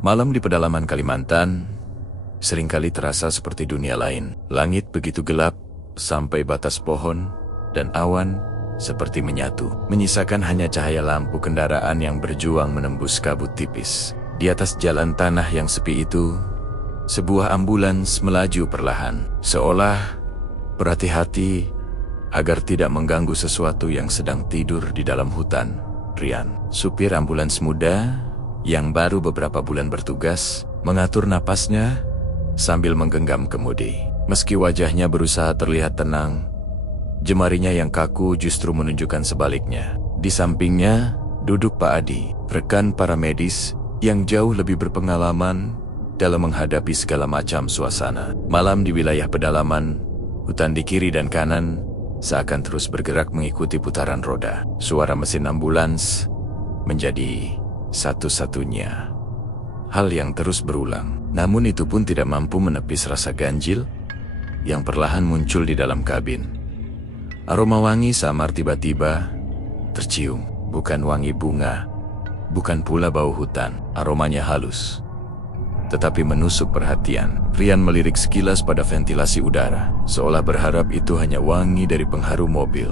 Malam di pedalaman Kalimantan seringkali terasa seperti dunia lain. Langit begitu gelap sampai batas pohon dan awan seperti menyatu, menyisakan hanya cahaya lampu kendaraan yang berjuang menembus kabut tipis. Di atas jalan tanah yang sepi itu, sebuah ambulans melaju perlahan, seolah berhati-hati agar tidak mengganggu sesuatu yang sedang tidur di dalam hutan. Rian, supir ambulans muda yang baru beberapa bulan bertugas, mengatur napasnya sambil menggenggam kemudi. Meski wajahnya berusaha terlihat tenang, jemarinya yang kaku justru menunjukkan sebaliknya. Di sampingnya duduk Pak Adi, rekan para medis yang jauh lebih berpengalaman dalam menghadapi segala macam suasana. Malam di wilayah pedalaman, hutan di kiri dan kanan seakan terus bergerak mengikuti putaran roda. Suara mesin ambulans menjadi satu-satunya hal yang terus berulang. Namun itu pun tidak mampu menepis rasa ganjil yang perlahan muncul di dalam kabin. Aroma wangi samar tiba-tiba tercium. Bukan wangi bunga, bukan pula bau hutan. Aromanya halus, tetapi menusuk perhatian. Rian melirik sekilas pada ventilasi udara, seolah berharap itu hanya wangi dari pengharum mobil.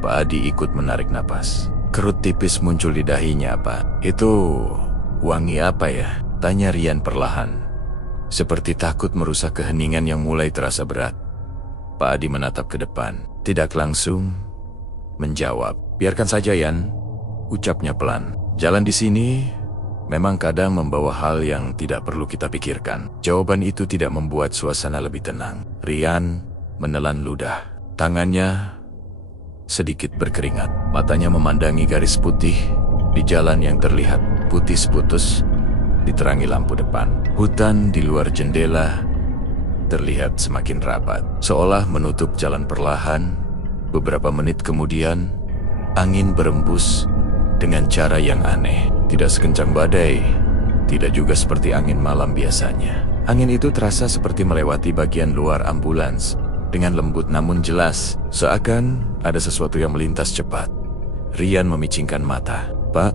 Pak Adi ikut menarik napas. Kerut tipis muncul di dahinya. Apa? Itu wangi apa ya? Tanya Rian perlahan, seperti takut merusak keheningan yang mulai terasa berat. Pak Adi menatap ke depan, tidak langsung menjawab. Biarkan saja, Yan, ucapnya pelan. Jalan di sini memang kadang membawa hal yang tidak perlu kita pikirkan. Jawaban itu tidak membuat suasana lebih tenang. Rian menelan ludah. Tangannya sedikit berkeringat. Matanya memandangi garis putih di jalan yang terlihat putih seputus diterangi lampu depan. Hutan di luar jendela terlihat semakin rapat, seolah menutup jalan perlahan. Beberapa menit kemudian, angin berembus dengan cara yang aneh. Tidak sekencang badai, tidak juga seperti angin malam biasanya. Angin itu terasa seperti melewati bagian luar ambulans dengan lembut namun jelas, seakan ada sesuatu yang melintas cepat. Rian memicingkan mata. Pak,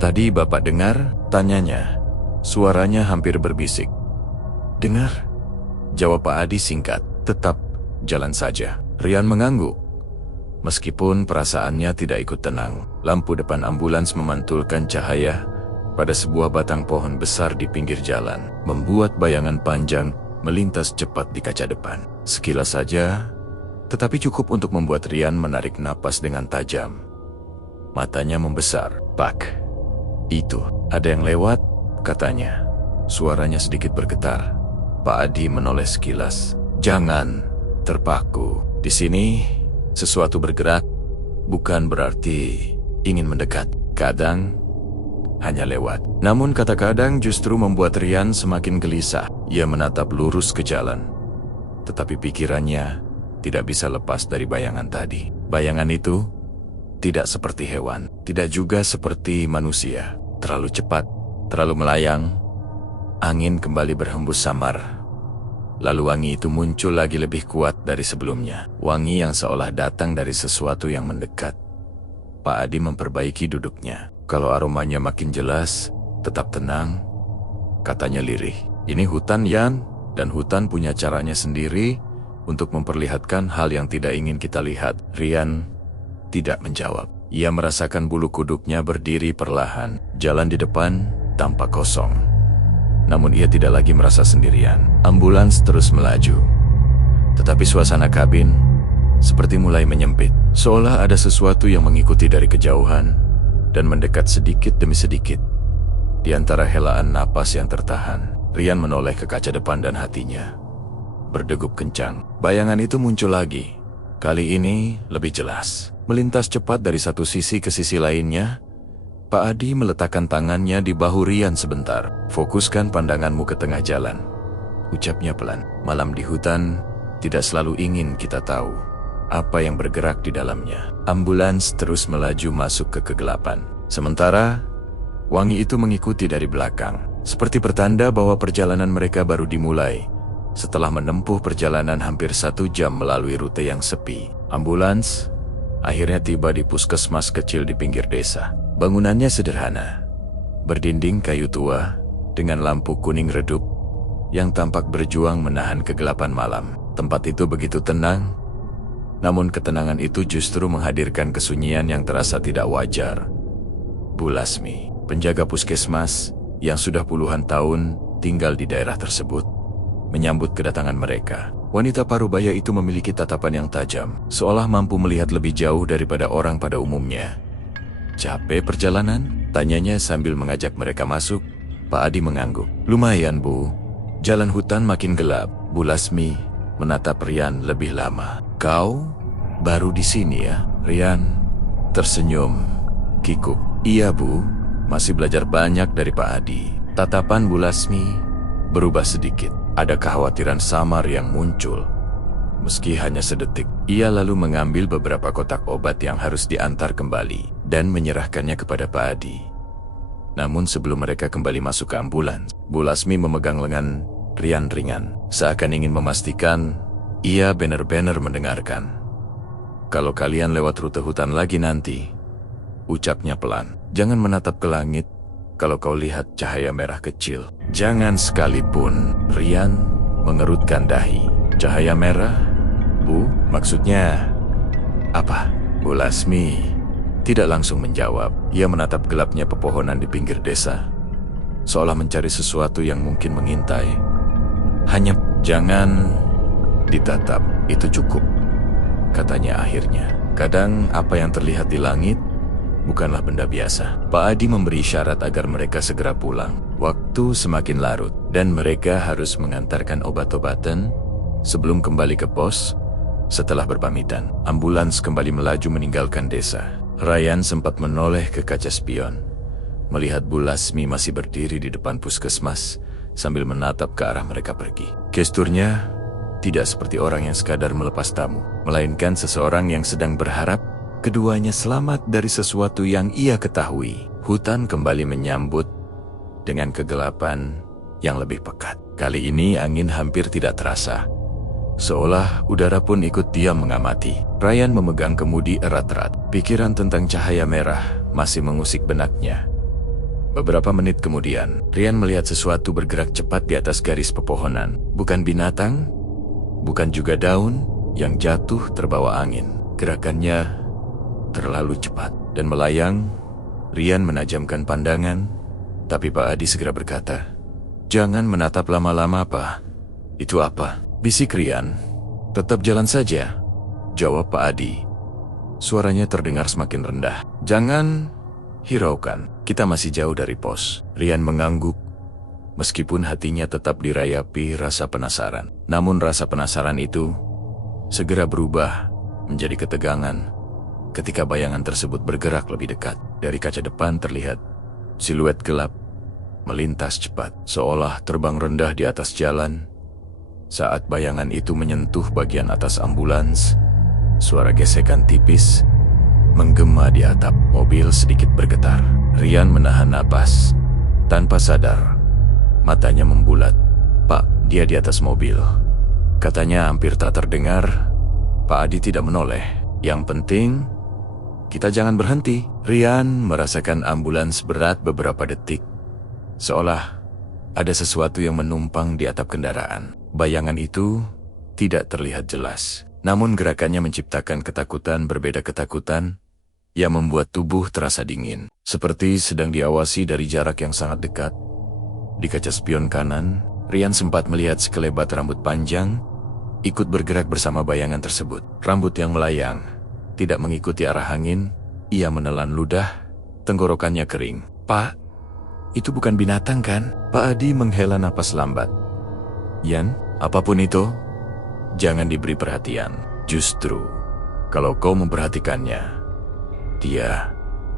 tadi Bapak dengar? Tanyanya. Suaranya hampir berbisik. Dengar? Jawab Pak Adi singkat. Tetap jalan saja. Rian mengangguk. Meskipun perasaannya tidak ikut tenang. Lampu depan ambulans memantulkan cahaya pada sebuah batang pohon besar di pinggir jalan, membuat bayangan panjang melintas cepat di kaca depan. Sekilas saja, tetapi cukup untuk membuat Rian menarik napas dengan tajam. Matanya membesar. Pak, itu, ada yang lewat, katanya. Suaranya sedikit bergetar. Pak Adi menoleh sekilas. Jangan terpaku. Di sini, sesuatu bergerak bukan berarti ingin mendekat. Kadang hanya lewat. Namun kata kadang justru membuat Rian semakin gelisah. Ia menatap lurus ke jalan, tetapi pikirannya tidak bisa lepas dari bayangan tadi. Bayangan itu tidak seperti hewan, tidak juga seperti manusia. Terlalu cepat, terlalu melayang. Angin kembali berhembus samar. Lalu wangi itu muncul lagi lebih kuat dari sebelumnya. Wangi yang seolah datang dari sesuatu yang mendekat. Pak Adi memperbaiki duduknya. Kalau aromanya makin jelas, tetap tenang, katanya lirih. Ini hutan, Yan, dan hutan punya caranya sendiri untuk memperlihatkan hal yang tidak ingin kita lihat. Rian tidak menjawab. Ia merasakan bulu kuduknya berdiri perlahan. Jalan di depan tampak kosong. Namun ia tidak lagi merasa sendirian. Ambulans terus melaju. Tetapi suasana kabin seperti mulai menyempit. Seolah ada sesuatu yang mengikuti dari kejauhan dan mendekat sedikit demi sedikit. Di antara helaan napas yang tertahan, Rian menoleh ke kaca depan dan hatinya berdegup kencang. Bayangan itu muncul lagi. Kali ini lebih jelas. Melintas cepat dari satu sisi ke sisi lainnya. Pak Adi meletakkan tangannya di bahu Rian sebentar. Fokuskan pandanganmu ke tengah jalan, ucapnya pelan. Malam di hutan tidak selalu ingin kita tahu apa yang bergerak di dalamnya. Ambulans terus melaju masuk ke kegelapan. Sementara, wangi itu mengikuti dari belakang, seperti pertanda bahwa perjalanan mereka baru dimulai. Setelah menempuh perjalanan hampir 1 jam melalui rute yang sepi, ambulans akhirnya tiba di puskesmas kecil di pinggir desa. Bangunannya sederhana, berdinding kayu tua, dengan lampu kuning redup yang tampak berjuang menahan kegelapan malam. Tempat itu begitu tenang, namun ketenangan itu justru menghadirkan kesunyian yang terasa tidak wajar. Bu Lasmi, penjaga puskesmas yang sudah puluhan tahun tinggal di daerah tersebut, menyambut kedatangan mereka. Wanita parubaya itu memiliki tatapan yang tajam, seolah mampu melihat lebih jauh daripada orang pada umumnya. "Capek perjalanan?" tanyanya sambil mengajak mereka masuk. Pak Adi mengangguk. "Lumayan, Bu. Jalan hutan makin gelap." Bu Lasmi menatap Rian lebih lama. "Kau baru di sini ya?" Rian tersenyum kikuk. "Iya, Bu. Masih belajar banyak dari Pak Adi." Tatapan Bu Lasmi berubah sedikit. Ada kekhawatiran samar yang muncul. Meski hanya sedetik, ia lalu mengambil beberapa kotak obat yang harus diantar kembali dan menyerahkannya kepada Pak Adi. Namun sebelum mereka kembali masuk ke ambulans, Bu Lasmi memegang lengan Rian ringan, seakan ingin memastikan ia benar-benar mendengarkan. "Kalau kalian lewat rute hutan lagi nanti," ucapnya pelan, "jangan menatap ke langit. Kalau kau lihat cahaya merah kecil, jangan sekalipun." Rian mengerutkan dahi. "Cahaya merah? Bu, maksudnya apa?" Bu Lasmi tidak langsung menjawab. Ia menatap gelapnya pepohonan di pinggir desa, seolah mencari sesuatu yang mungkin mengintai. "Hanya jangan ditatap, itu cukup," katanya akhirnya. "Kadang apa yang terlihat di langit bukanlah benda biasa." Pak Adi memberi isyarat agar mereka segera pulang. Waktu semakin larut dan mereka harus mengantarkan obat-obatan sebelum kembali ke pos. Setelah berpamitan, ambulans kembali melaju meninggalkan desa. Ryan sempat menoleh ke kaca spion, melihat Bu Lasmi masih berdiri di depan puskesmas sambil menatap ke arah mereka pergi. Gesturnya tidak seperti orang yang sekadar melepas tamu, melainkan seseorang yang sedang berharap keduanya selamat dari sesuatu yang ia ketahui. Hutan kembali menyambut dengan kegelapan yang lebih pekat. Kali ini angin hampir tidak terasa, seolah udara pun ikut diam mengamati. Ryan memegang kemudi erat-erat. Pikiran tentang cahaya merah masih mengusik benaknya. Beberapa menit kemudian, Ryan melihat sesuatu bergerak cepat di atas garis pepohonan. Bukan binatang, bukan juga daun yang jatuh terbawa angin. Gerakannya terlalu cepat dan melayang. Rian menajamkan pandangan, tapi Pak Adi segera berkata, "Jangan menatap lama-lama, Pak." "Itu apa?" bisik Rian. "Tetap jalan saja," jawab Pak Adi. Suaranya terdengar semakin rendah. "Jangan hiraukan, kita masih jauh dari pos." Rian mengangguk, meskipun hatinya tetap dirayapi rasa penasaran. Namun rasa penasaran itu segera berubah menjadi ketegangan ketika bayangan tersebut bergerak lebih dekat. Dari kaca depan terlihat siluet gelap melintas cepat, seolah terbang rendah di atas jalan. Saat bayangan itu menyentuh bagian atas ambulans, suara gesekan tipis menggema di atap. Mobil sedikit bergetar. Rian menahan napas. Tanpa sadar, matanya membulat. "Pak, dia di atas mobil," katanya hampir tak terdengar. Pak Adi tidak menoleh. "Yang penting kita jangan berhenti." Rian merasakan ambulans berat beberapa detik, seolah ada sesuatu yang menumpang di atap kendaraan. Bayangan itu tidak terlihat jelas, namun gerakannya menciptakan ketakutan berbeda, ketakutan yang membuat tubuh terasa dingin, seperti sedang diawasi dari jarak yang sangat dekat. Di kaca spion kanan, Rian sempat melihat sekelebat rambut panjang ikut bergerak bersama bayangan tersebut. Rambut yang melayang tidak mengikuti arah angin. Ia menelan ludah, tenggorokannya kering. "Pak, itu bukan binatang kan?" Pak Adi menghela napas lambat. "Yan, apapun itu, jangan diberi perhatian. Justru, kalau kau memperhatikannya, dia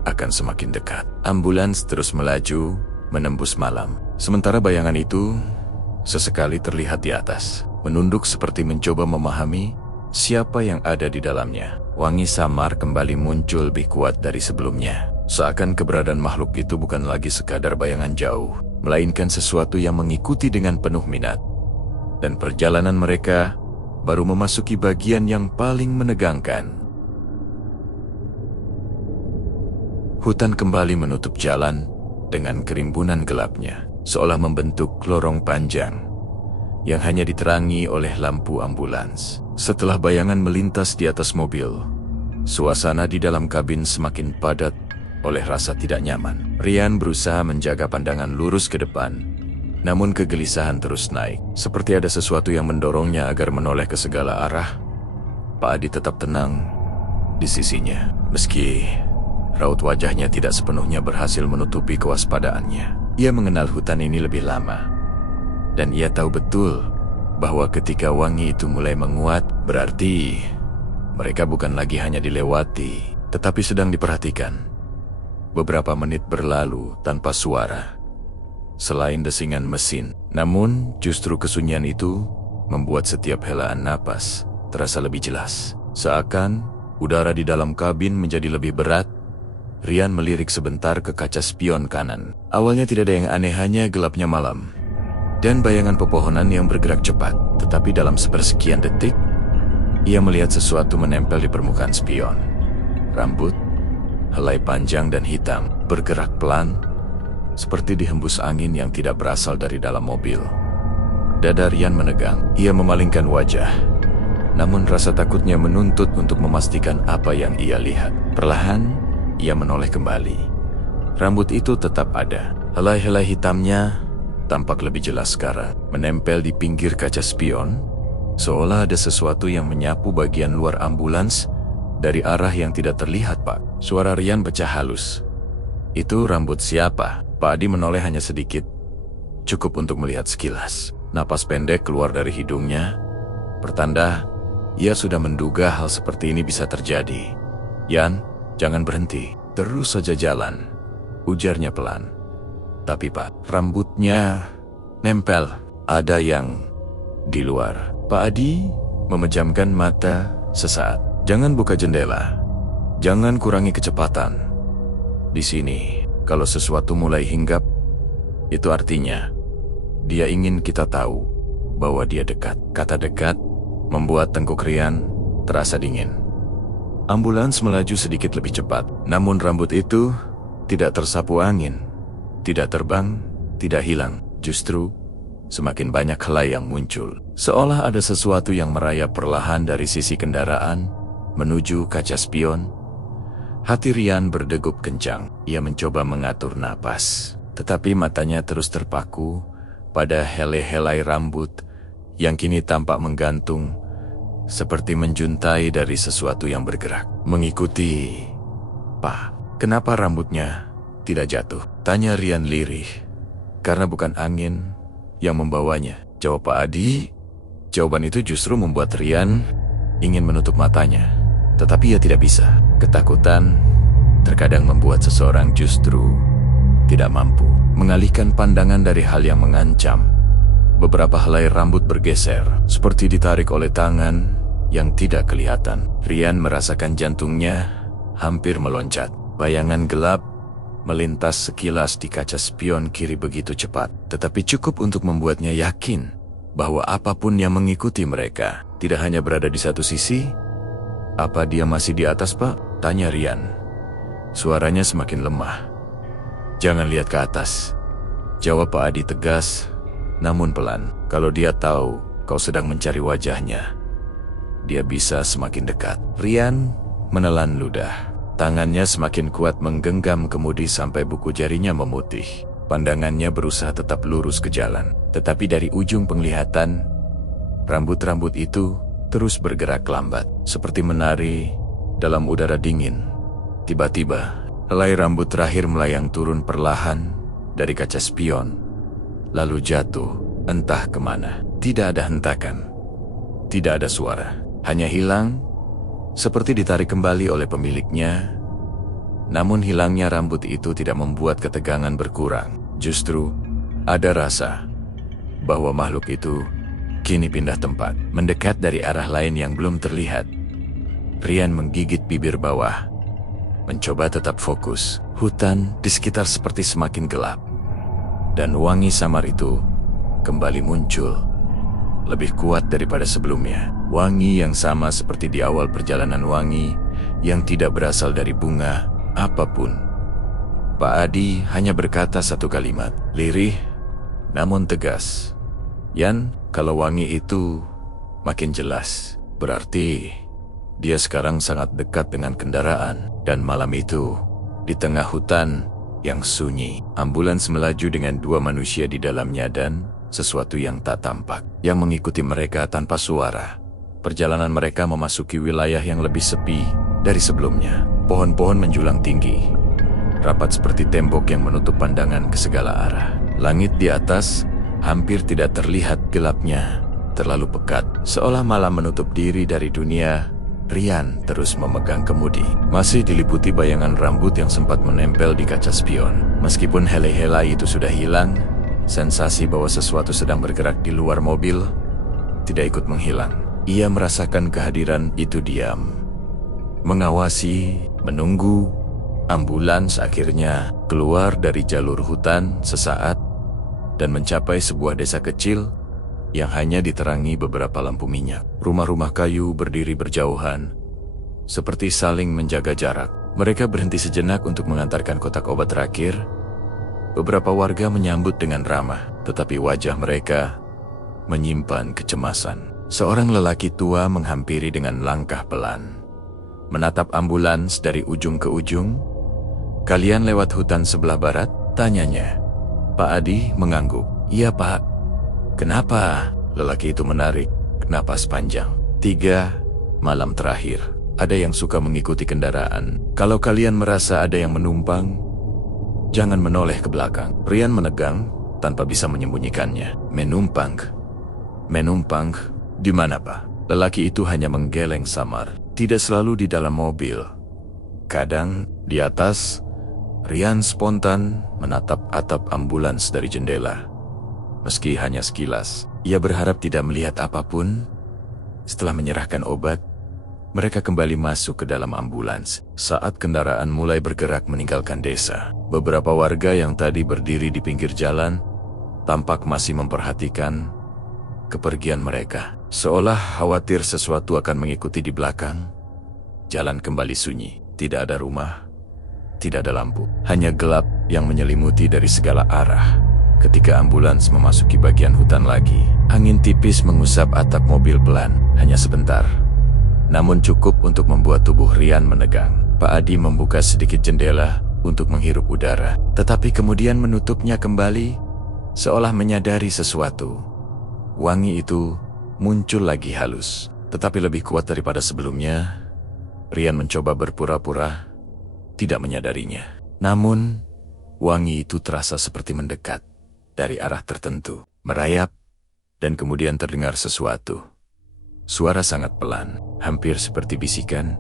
akan semakin dekat." Ambulans terus melaju, menembus malam. Sementara bayangan itu sesekali terlihat di atas, menunduk seperti mencoba memahami siapa yang ada di dalamnya. Wangi samar kembali muncul lebih kuat dari sebelumnya. Seakan keberadaan makhluk itu bukan lagi sekadar bayangan jauh, melainkan sesuatu yang mengikuti dengan penuh minat. Dan perjalanan mereka baru memasuki bagian yang paling menegangkan. Hutan kembali menutup jalan dengan kerimbunan gelapnya. seolah membentuk lorong panjang yang hanya diterangi oleh lampu ambulans. Setelah bayangan melintas di atas mobil, suasana di dalam kabin semakin padat oleh rasa tidak nyaman. Rian berusaha menjaga pandangan lurus ke depan, namun kegelisahan terus naik. Seperti ada sesuatu yang mendorongnya agar menoleh ke segala arah. Pak Adi tetap tenang di sisinya, meski raut wajahnya tidak sepenuhnya berhasil menutupi kewaspadaannya. Ia mengenal hutan ini lebih lama, dan ia tahu betul bahwa ketika wangi itu mulai menguat, berarti mereka bukan lagi hanya dilewati, tetapi sedang diperhatikan. Beberapa menit berlalu tanpa suara, selain desingan mesin. Namun, justru kesunyian itu membuat setiap helaan napas terasa lebih jelas. Seakan udara di dalam kabin menjadi lebih berat, Rian melirik sebentar ke kaca spion kanan. Awalnya tidak ada yang aneh, hanya gelapnya malam dan bayangan pepohonan yang bergerak cepat. Tetapi dalam sepersekian detik, ia melihat sesuatu menempel di permukaan spion. Rambut, helai panjang dan hitam, bergerak pelan, seperti dihembus angin yang tidak berasal dari dalam mobil. Dada Rian menegang. Ia memalingkan wajah, namun rasa takutnya menuntut untuk memastikan apa yang ia lihat. Perlahan, ia menoleh kembali. Rambut itu tetap ada. Helai-helai hitamnya tampak lebih jelas sekarang, menempel di pinggir kaca spion, seolah ada sesuatu yang menyapu bagian luar ambulans dari arah yang tidak terlihat, Pak. Suara Rian pecah halus. Itu rambut siapa? Pak Adi menoleh hanya sedikit, cukup untuk melihat sekilas. Napas pendek keluar dari hidungnya, pertanda ia sudah menduga hal seperti ini bisa terjadi. Yan, jangan berhenti, terus saja jalan, ujarnya pelan. Tapi Pak, rambutnya nempel, ada yang di luar. Pak Adi memejamkan mata sesaat. Jangan buka jendela, jangan kurangi kecepatan. Di sini, kalau sesuatu mulai hinggap, itu artinya dia ingin kita tahu bahwa dia dekat. Kata dekat membuat tengkuk Rian terasa dingin. Ambulans melaju sedikit lebih cepat, namun rambut itu tidak tersapu angin, tidak terbang, tidak hilang. Justru semakin banyak helai yang muncul, seolah ada sesuatu yang merayap perlahan dari sisi kendaraan menuju kaca spion. Hati Rian berdegup kencang. Ia mencoba mengatur napas, tetapi matanya terus terpaku pada helai-helai rambut yang kini tampak menggantung, seperti menjuntai dari sesuatu yang bergerak. Mengikuti. Pak, kenapa rambutnya tidak jatuh? Tanya Rian lirih. Karena bukan angin yang membawanya, jawab Pak Adi. Jawaban itu justru membuat Rian ingin menutup matanya, tetapi ia tidak bisa. Ketakutan terkadang membuat seseorang justru tidak mampu mengalihkan pandangan dari hal yang mengancam. Beberapa helai rambut bergeser, seperti ditarik oleh tangan yang tidak kelihatan. Rian merasakan jantungnya hampir meloncat. Bayangan gelap melintas sekilas di kaca spion kiri begitu cepat, tetapi cukup untuk membuatnya yakin bahwa apapun yang mengikuti mereka tidak hanya berada di satu sisi. Apa dia masih di atas, Pak? Tanya Rian. Suaranya semakin lemah. Jangan lihat ke atas, jawab Pak Adi tegas, namun pelan. Kalau dia tahu kau sedang mencari wajahnya, dia bisa semakin dekat. Rian menelan ludah. Tangannya semakin kuat menggenggam kemudi sampai buku jarinya memutih. Pandangannya berusaha tetap lurus ke jalan, tetapi dari ujung penglihatan, rambut-rambut itu terus bergerak lambat, seperti menari dalam udara dingin. Tiba-tiba, helai rambut terakhir melayang turun perlahan dari kaca spion, lalu jatuh entah kemana. Tidak ada hentakan, tidak ada suara, hanya hilang, seperti ditarik kembali oleh pemiliknya. Namun hilangnya rambut itu tidak membuat ketegangan berkurang. Justru ada rasa bahwa makhluk itu kini pindah tempat, mendekat dari arah lain yang belum terlihat. Rian menggigit bibir bawah, mencoba tetap fokus. Hutan di sekitar seperti semakin gelap, dan wangi samar itu kembali muncul, lebih kuat daripada sebelumnya. Wangi yang sama seperti di awal perjalanan, wangi yang tidak berasal dari bunga apapun. Pak Adi hanya berkata satu kalimat, lirih, namun tegas. Yan, kalau wangi itu makin jelas, berarti dia sekarang sangat dekat dengan kendaraan. Dan malam itu, di tengah hutan yang sunyi, ambulans melaju dengan 2 manusia di dalamnya dan sesuatu yang tak tampak yang mengikuti mereka tanpa suara. Perjalanan mereka memasuki wilayah yang lebih sepi dari sebelumnya. Pohon-pohon menjulang tinggi, rapat seperti tembok yang menutup pandangan ke segala arah. Langit di atas hampir tidak terlihat, gelapnya terlalu pekat, seolah malam menutup diri dari dunia. Rian terus memegang kemudi, masih diliputi bayangan rambut yang sempat menempel di kaca spion. Meskipun helai-helai itu sudah hilang, sensasi bahwa sesuatu sedang bergerak di luar mobil tidak ikut menghilang. Ia merasakan kehadiran itu diam, mengawasi, menunggu. Ambulans akhirnya keluar dari jalur hutan sesaat dan mencapai sebuah desa kecil yang hanya diterangi beberapa lampu minyak. Rumah-rumah kayu berdiri berjauhan, seperti saling menjaga jarak. Mereka berhenti sejenak untuk mengantarkan kotak obat terakhir. Beberapa warga menyambut dengan ramah, tetapi wajah mereka menyimpan kecemasan. Seorang lelaki tua menghampiri dengan langkah pelan, menatap ambulans dari ujung ke ujung. "Kalian lewat hutan sebelah barat?" tanyanya. Pak Adi mengangguk. "Iya, Pak." "Kenapa?" Lelaki itu menarik napas panjang. 3 malam terakhir, ada yang suka mengikuti kendaraan. Kalau kalian merasa ada yang menumpang, jangan menoleh ke belakang. Rian menegang tanpa bisa menyembunyikannya. Menumpang? Di mana, Pak?" Lelaki itu hanya menggeleng samar. "Tidak selalu di dalam mobil. Kadang di atas." Rian spontan menatap atap ambulans dari jendela. Meski hanya sekilas, ia berharap tidak melihat apapun. Setelah menyerahkan obat, mereka kembali masuk ke dalam ambulans. Saat kendaraan mulai bergerak meninggalkan desa, beberapa warga yang tadi berdiri di pinggir jalan tampak masih memperhatikan kepergian mereka, seolah khawatir sesuatu akan mengikuti di belakang. Jalan kembali sunyi, tidak ada rumah, tidak ada lampu, hanya gelap yang menyelimuti dari segala arah. Ketika ambulans memasuki bagian hutan lagi, angin tipis mengusap atap mobil pelan, hanya sebentar, namun cukup untuk membuat tubuh Rian menegang. Pak Adi membuka sedikit jendela untuk menghirup udara, tetapi kemudian menutupnya kembali, seolah menyadari sesuatu. Wangi itu muncul lagi halus, tetapi lebih kuat daripada sebelumnya. Rian mencoba berpura-pura tidak menyadarinya. Namun, wangi itu terasa seperti mendekat dari arah tertentu, merayap, dan kemudian terdengar sesuatu. Suara sangat pelan, hampir seperti bisikan,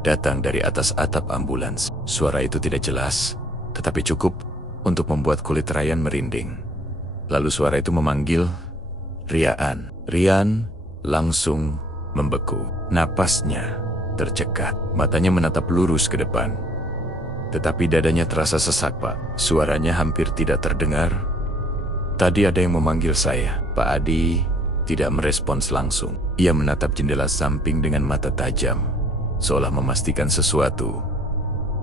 datang dari atas atap ambulans. Suara itu tidak jelas, tetapi cukup untuk membuat kulit Rian merinding. Lalu suara itu memanggil Rian. Rian langsung membeku. Napasnya tercekat, matanya menatap lurus ke depan. Tetapi dadanya terasa sesak, Pak. Suaranya hampir tidak terdengar. "Tadi ada yang memanggil saya." Pak Adi tidak merespons langsung. Ia menatap jendela samping dengan mata tajam, seolah memastikan sesuatu.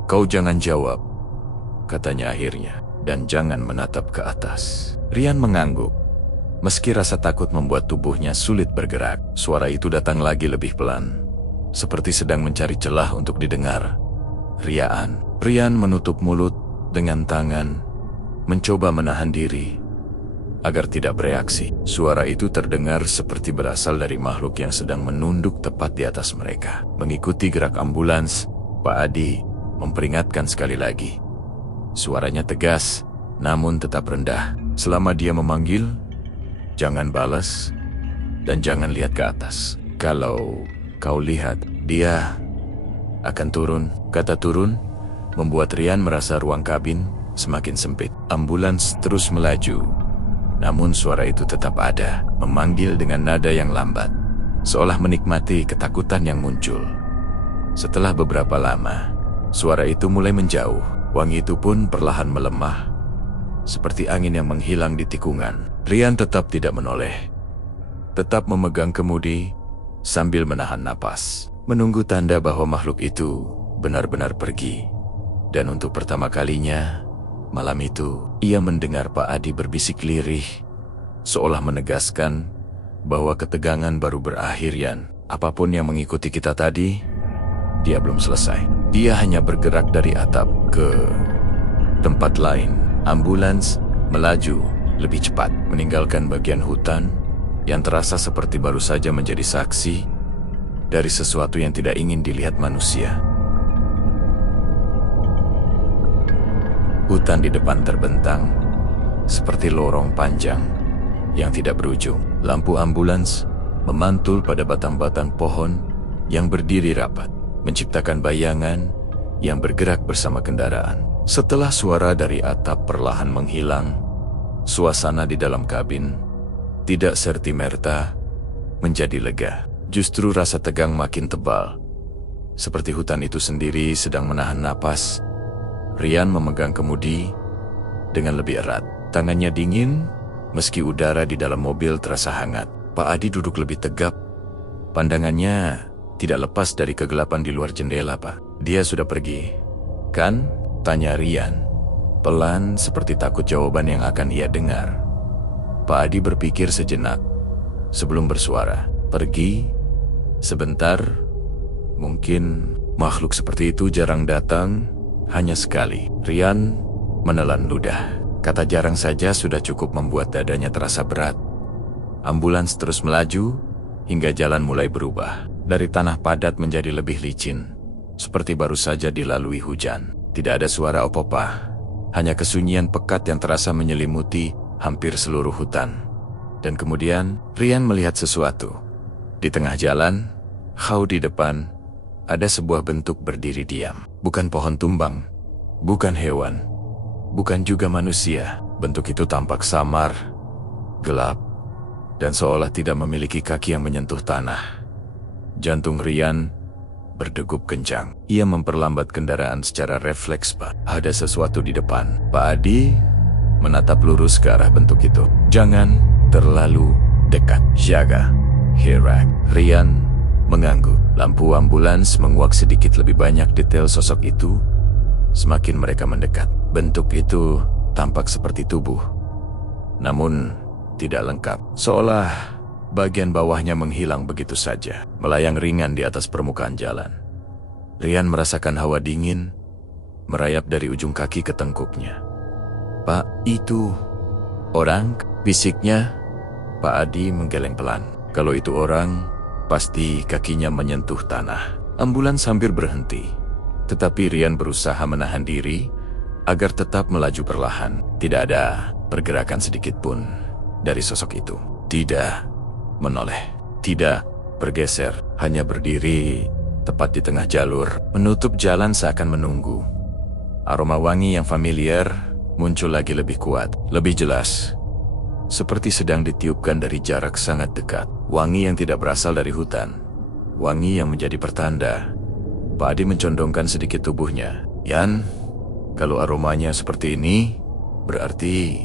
"Kau jangan jawab," katanya akhirnya, "dan jangan menatap ke atas." Rian mengangguk. Meski rasa takut membuat tubuhnya sulit bergerak, suara itu datang lagi lebih pelan, seperti sedang mencari celah untuk didengar. Rian menutup mulut dengan tangan, mencoba menahan diri agar tidak bereaksi. Suara itu terdengar seperti berasal dari makhluk yang sedang menunduk tepat di atas mereka. Mengikuti gerak ambulans, Pak Adi memperingatkan sekali lagi. Suaranya tegas, namun tetap rendah. Selama dia memanggil, jangan balas dan jangan lihat ke atas. Kalau kau lihat, dia akan turun. Kata turun membuat Rian merasa ruang kabin semakin sempit. Ambulans terus melaju, namun suara itu tetap ada, memanggil dengan nada yang lambat, seolah menikmati ketakutan yang muncul. Setelah beberapa lama, suara itu mulai menjauh. Wangi itu pun perlahan melemah, seperti angin yang menghilang di tikungan. Rian tetap tidak menoleh, tetap memegang kemudi sambil menahan napas, menunggu tanda bahwa makhluk itu benar-benar pergi. Dan untuk pertama kalinya, Malam itu, ia mendengar Pak Adi berbisik lirih, seolah menegaskan bahwa ketegangan baru berakhir, Yan. Apapun yang mengikuti kita tadi, dia belum selesai. Dia hanya bergerak dari atap ke tempat lain. Ambulans melaju lebih cepat, meninggalkan bagian hutan yang terasa seperti baru saja menjadi saksi dari sesuatu yang tidak ingin dilihat manusia. Hutan di depan terbentang seperti lorong panjang yang tidak berujung. Lampu ambulans memantul pada batang-batang pohon yang berdiri rapat, menciptakan bayangan yang bergerak bersama kendaraan. Setelah suara dari atap perlahan menghilang, suasana di dalam kabin tidak serti-merta menjadi lega. Justru rasa tegang makin tebal, seperti hutan itu sendiri sedang menahan napas. Rian memegang kemudi dengan lebih erat. Tangannya dingin, meski udara di dalam mobil terasa hangat. Pak Adi duduk lebih tegap. Pandangannya tidak lepas dari kegelapan di luar jendela, Pak. Dia sudah pergi, kan? Tanya Rian, pelan seperti takut jawaban yang akan ia dengar. Pak Adi berpikir sejenak sebelum bersuara. Pergi? Sebentar? Mungkin makhluk seperti itu jarang datang, hanya sekali. Rian menelan ludah. Kata jarang saja sudah cukup membuat dadanya terasa berat. Ambulans terus melaju hingga jalan mulai berubah. Dari tanah padat menjadi lebih licin, seperti baru saja dilalui hujan. Tidak ada suara apa-apa, hanya kesunyian pekat yang terasa menyelimuti hampir seluruh hutan. Dan kemudian Rian melihat sesuatu. Di tengah jalan, jauh di depan, ada sebuah bentuk berdiri diam. Bukan pohon tumbang, bukan hewan, bukan juga manusia. Bentuk itu tampak samar, gelap, dan seolah tidak memiliki kaki yang menyentuh tanah. Jantung Rian berdegup kencang. Ia memperlambat kendaraan secara refleks, Pak. Ada sesuatu di depan. Pak Adi menatap lurus ke arah bentuk itu. Jangan terlalu dekat. Jaga. Hirak. Rian mengangguk. Lampu ambulans menguak sedikit lebih banyak detail sosok itu. Semakin mereka mendekat, bentuk itu tampak seperti tubuh, namun tidak lengkap. Seolah bagian bawahnya menghilang begitu saja, melayang ringan di atas permukaan jalan. Rian merasakan hawa dingin merayap dari ujung kaki ke tengkuknya. Pak, itu orang? Bisiknya. Pak Adi menggeleng pelan. Kalau itu orang, pasti kakinya menyentuh tanah. Ambulans hampir berhenti, tetapi Rian berusaha menahan diri agar tetap melaju perlahan. Tidak ada pergerakan sedikit pun dari sosok itu. Tidak menoleh, tidak bergeser, hanya berdiri tepat di tengah jalur, menutup jalan seakan menunggu. Aroma wangi yang familiar muncul lagi lebih kuat, lebih jelas, seperti sedang ditiupkan dari jarak sangat dekat. Wangi yang tidak berasal dari hutan, wangi yang menjadi pertanda. Pak Adi mencondongkan sedikit tubuhnya. Yan, kalau aromanya seperti ini, berarti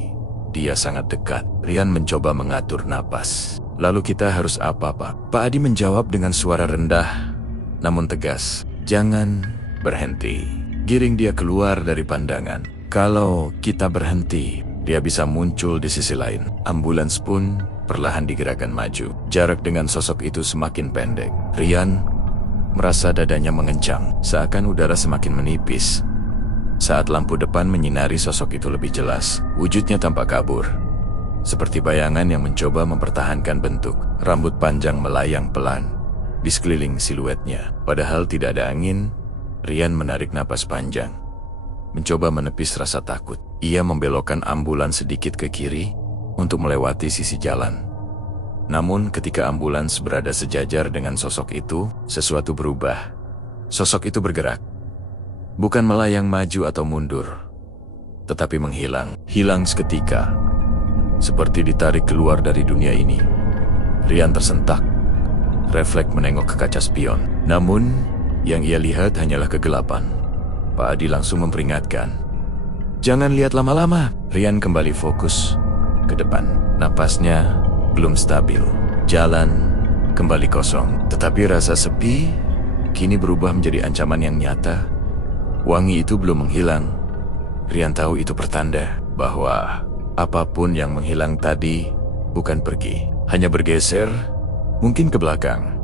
dia sangat dekat. Rian mencoba mengatur napas. Lalu kita harus apa, Pak? Pak Adi menjawab dengan suara rendah, namun tegas. Jangan berhenti. Giring dia keluar dari pandangan. Kalau kita berhenti, dia bisa muncul di sisi lain. Ambulans pun perlahan digerakkan maju. Jarak dengan sosok itu semakin pendek. Rian merasa dadanya mengencang, seakan udara semakin menipis. Saat lampu depan menyinari sosok itu lebih jelas, wujudnya tampak kabur, seperti bayangan yang mencoba mempertahankan bentuk. Rambut panjang melayang pelan di sekeliling siluetnya. Padahal tidak ada angin, Rian menarik napas panjang, mencoba menepis rasa takut. Ia membelokkan ambulans sedikit ke kiri untuk melewati sisi jalan. Namun ketika ambulans berada sejajar dengan sosok itu, sesuatu berubah. Sosok itu bergerak. Bukan melayang maju atau mundur, tetapi menghilang. Hilang seketika, seperti ditarik keluar dari dunia ini. Rian tersentak. Refleks menengok ke kaca spion. Namun, yang ia lihat hanyalah kegelapan. Pak Adi langsung memperingatkan. Jangan lihat lama-lama. Rian kembali fokus ke depan. Napasnya belum stabil. Jalan kembali kosong. Tetapi rasa sepi kini berubah menjadi ancaman yang nyata. Wangi itu belum menghilang, Rian tahu itu pertanda bahwa apapun yang menghilang tadi bukan pergi, hanya bergeser, mungkin ke belakang,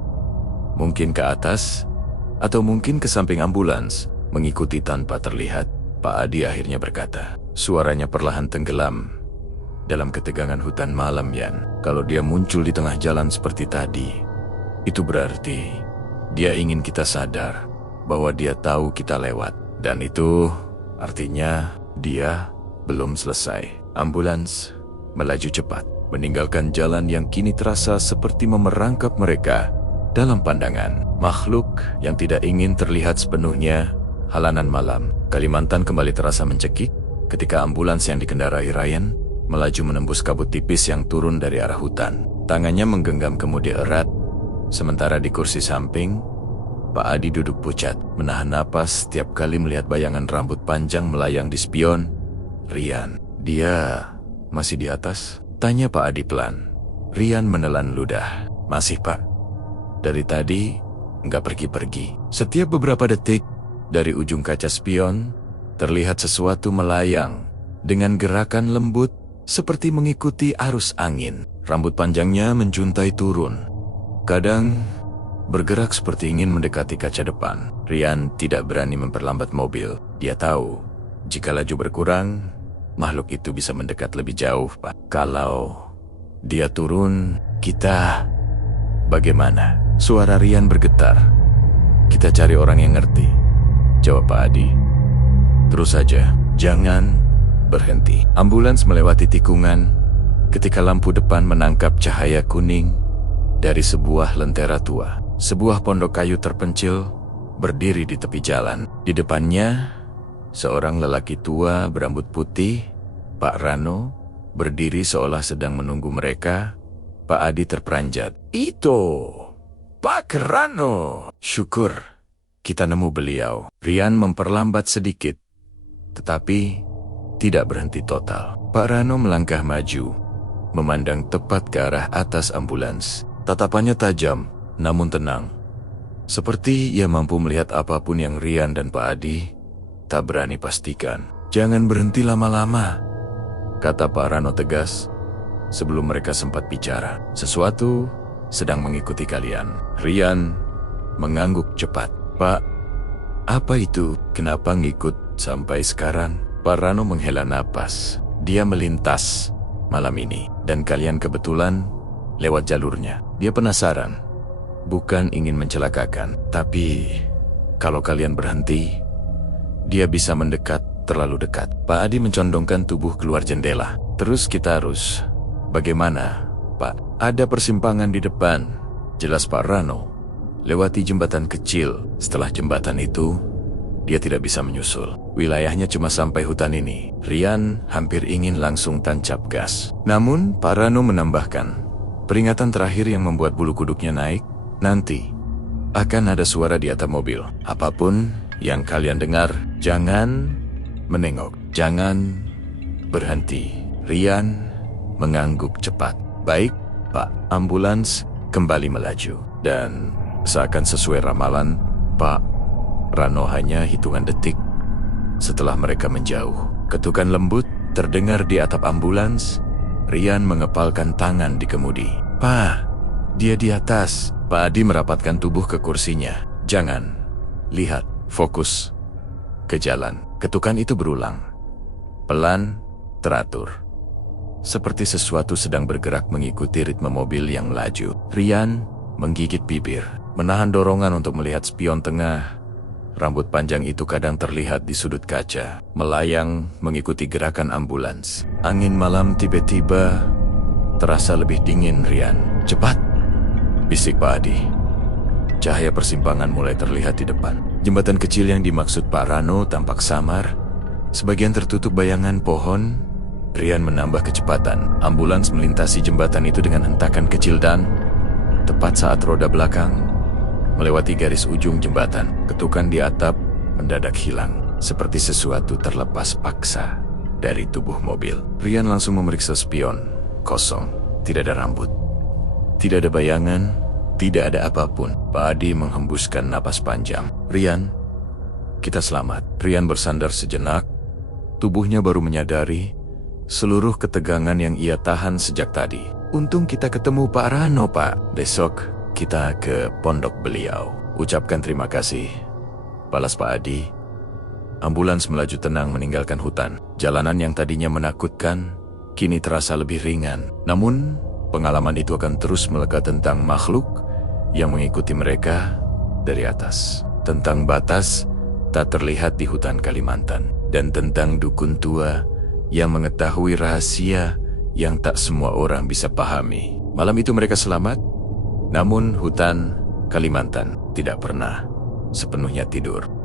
mungkin ke atas, atau mungkin ke samping ambulans. Mengikuti tanpa terlihat, Pak Adi akhirnya berkata. Suaranya perlahan tenggelam dalam ketegangan hutan malam, Yan. Kalau dia muncul di tengah jalan seperti tadi, itu berarti dia ingin kita sadar bahwa dia tahu kita lewat. Dan itu artinya dia belum selesai. Ambulans melaju cepat, meninggalkan jalan yang kini terasa seperti memerangkap mereka dalam pandangan. Makhluk yang tidak ingin terlihat sepenuhnya. Halanan malam, Kalimantan kembali terasa mencekik ketika ambulans yang dikendarai Ryan melaju menembus kabut tipis yang turun dari arah hutan. Tangannya menggenggam kemudi erat, sementara di kursi samping, Pak Adi duduk pucat, menahan napas setiap kali melihat bayangan rambut panjang melayang di spion. Rian, dia masih di atas? Tanya Pak Adi pelan. Rian menelan ludah. Masih, Pak. Dari tadi, nggak pergi-pergi. Setiap beberapa detik, dari ujung kaca spion, terlihat sesuatu melayang dengan gerakan lembut seperti mengikuti arus angin. Rambut panjangnya menjuntai turun. Kadang bergerak seperti ingin mendekati kaca depan. Rian tidak berani memperlambat mobil. Dia tahu, jika laju berkurang, makhluk itu bisa mendekat lebih jauh, Pak. Kalau dia turun, kita bagaimana? Suara Rian bergetar. Kita cari orang yang ngerti, jawab Pak Adi. Terus saja, jangan berhenti. Ambulans melewati tikungan ketika lampu depan menangkap cahaya kuning dari sebuah lentera tua. Sebuah pondok kayu terpencil berdiri di tepi jalan. Di depannya, seorang lelaki tua berambut putih, Pak Rano, berdiri seolah sedang menunggu mereka. Pak Adi terperanjat. Itu Pak Rano. Syukur kita nemu beliau. Rian memperlambat sedikit, tetapi tidak berhenti total. Pak Rano melangkah maju, memandang tepat ke arah atas ambulans. Tatapannya tajam, namun tenang. Seperti ia mampu melihat apapun yang Rian dan Pak Adi tak berani pastikan. Jangan berhenti lama-lama, kata Pak Rano tegas sebelum mereka sempat bicara. Sesuatu sedang mengikuti kalian. Rian mengangguk cepat. Pak, apa itu? Kenapa ngikut sampai sekarang? Pak Rano menghela napas. Dia melintas malam ini, dan kalian kebetulan lewat jalurnya. Dia penasaran, bukan ingin mencelakakan, tapi kalau kalian berhenti, dia bisa mendekat terlalu dekat. Pak Adi mencondongkan tubuh keluar jendela. Terus kita harus bagaimana, Pak? Ada persimpangan di depan, jelas Pak Rano. Lewati jembatan kecil. Setelah jembatan itu, dia tidak bisa menyusul. Wilayahnya cuma sampai hutan ini. Rian hampir ingin langsung tancap gas. Namun, Pak Rano menambahkan, peringatan terakhir yang membuat bulu kuduknya naik, nanti akan ada suara di atap mobil. Apapun yang kalian dengar, jangan menengok, jangan berhenti. Rian mengangguk cepat. Baik, Pak. Ambulans kembali melaju. Dan seakan sesuai ramalan, Pak Rano hanya hitungan detik setelah mereka menjauh. Ketukan lembut terdengar di atap ambulans. Rian mengepalkan tangan di kemudi. Pak, dia di atas. Pak Adi merapatkan tubuh ke kursinya. Jangan, lihat, fokus ke jalan. Ketukan itu berulang, pelan, teratur. Seperti sesuatu sedang bergerak mengikuti ritme mobil yang melaju. Rian menggigit bibir, menahan dorongan untuk melihat spion tengah. Rambut panjang itu kadang terlihat di sudut kaca, melayang mengikuti gerakan ambulans. Angin malam tiba-tiba terasa lebih dingin. Rian, cepat, bisik Pak Adi. Cahaya persimpangan mulai terlihat di depan. Jembatan kecil yang dimaksud Pak Rano tampak samar. Sebagian tertutup bayangan pohon. Rian menambah kecepatan. Ambulans melintasi jembatan itu dengan hentakan kecil dan tepat saat roda belakang melewati garis ujung jembatan, ketukan di atap mendadak hilang, seperti sesuatu terlepas paksa dari tubuh mobil. Rian langsung memeriksa spion. Kosong, tidak ada rambut, tidak ada bayangan, tidak ada apapun. Pak Adi menghembuskan napas panjang. Rian, kita selamat. Rian bersandar sejenak, Tubuhnya baru menyadari seluruh ketegangan yang ia tahan sejak tadi. Untung kita ketemu Pak Rano, Pak. Besok kita ke pondok beliau. Ucapkan terima kasih. Balas Pak Adi. Ambulans melaju tenang meninggalkan hutan. Jalanan yang tadinya menakutkan, kini terasa lebih ringan. Namun, pengalaman itu akan terus melekat tentang makhluk yang mengikuti mereka dari atas. Tentang batas tak terlihat di hutan Kalimantan. Dan tentang dukun tua yang mengetahui rahasia yang tak semua orang bisa pahami. Malam itu mereka selamat, namun hutan Kalimantan tidak pernah sepenuhnya tidur.